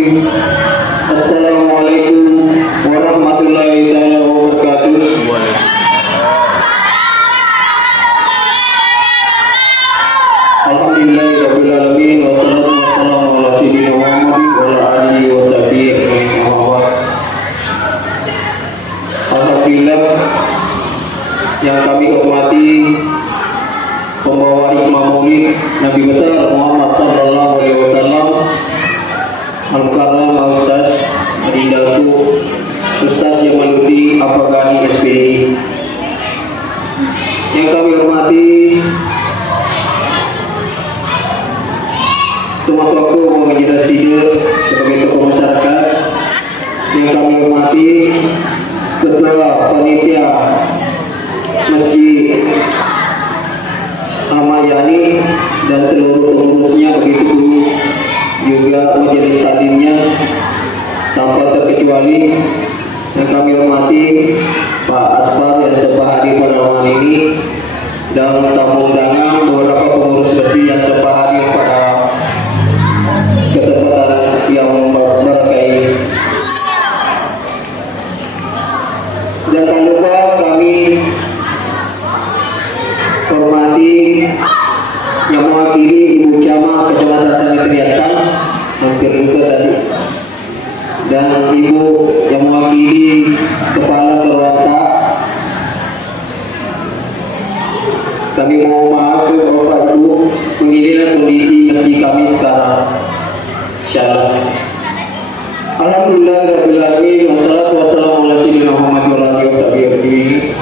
Bismillahirrahmanirrahim. Assalamualaikum warahmatullahi wabarakatuh. Alhamdulillahirabbil alamin wassalatu wassalamu ala sayyidina Muhammad wa ala alihi wa sahbihi ajma'in. Alhamdulillah yang kami hormati pembawa hikmah maulid Nabi besar Muhammad sallallahu alaihi wasallam, Al-Karam Ustaz Adindaku Ustaz Jamaluddin Apagani SPDI. Yang kami hormati semua pelaku pengajian tidur sebagai tokoh masyarakat. Yang kami hormati ketua panitia Masjid Amayani dan seluruh pengurusnya, begitu juga majelis taklimnya tanpa terkecuali. Yang kami hormati Pak Asfar yang sempat hadir pada malam ini, dan tamu undangan beberapa pengurus bersih yang sempat hadir pada kesempatan yang berbahagia ini. Jangan lupa kami hormati yang mewakili Ibu Camat Kecamatan Sanitriasan, hampir juga tadi, dan Ibu yang mewakili Kepala Keluarga. Kami mohon maaf Bapak Ibu, beginilah kondisi masjid kami sekarang. Shalom. Alhamdulillahirabbil alamin wassalatu wassalamu ala sayyidina Muhammad wa ala alihi wa sahbihi.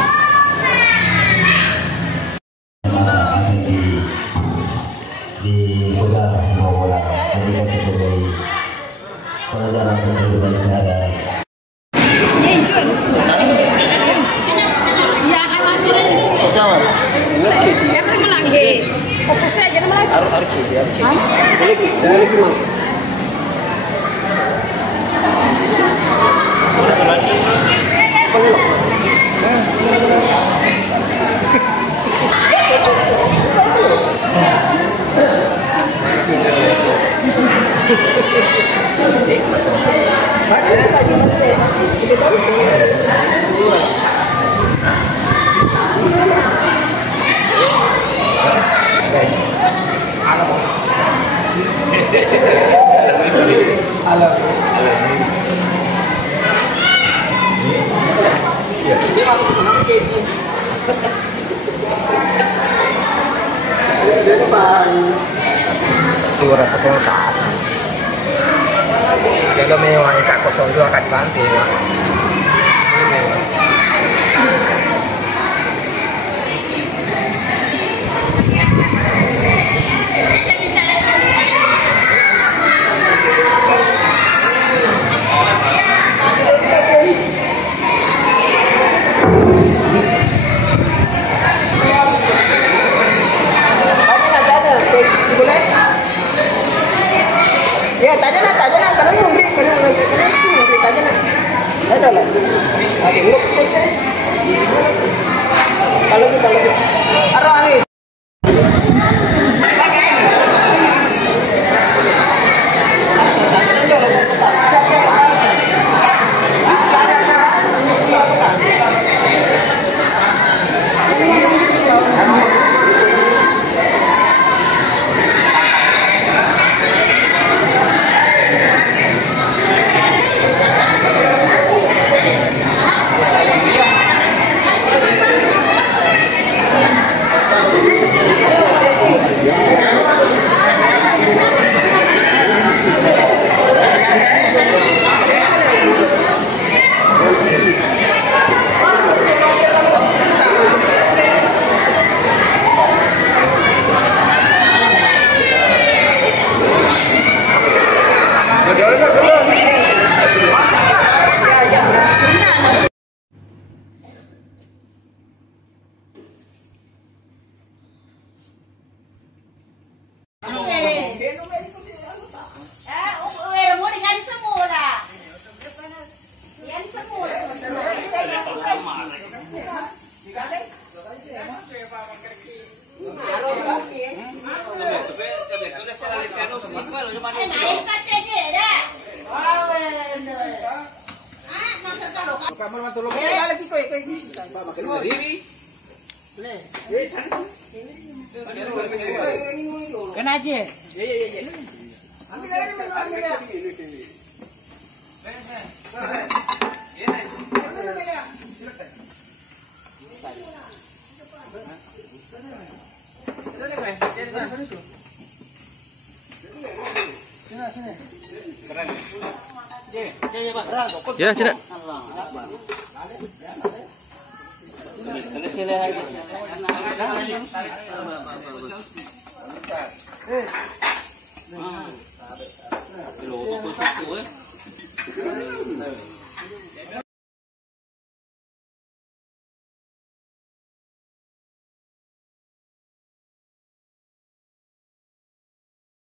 Kalau mewah Kak 02 akan dibantu. Ya, tanya nak, karena memberi, tanya nak. Ada lah. Ada look. Kalau kita, arah hari. Kamar matulog. Lagi ko Pak makin berdiri. Nih. Kena aja. Iya. Ambil aja. Ya, sini.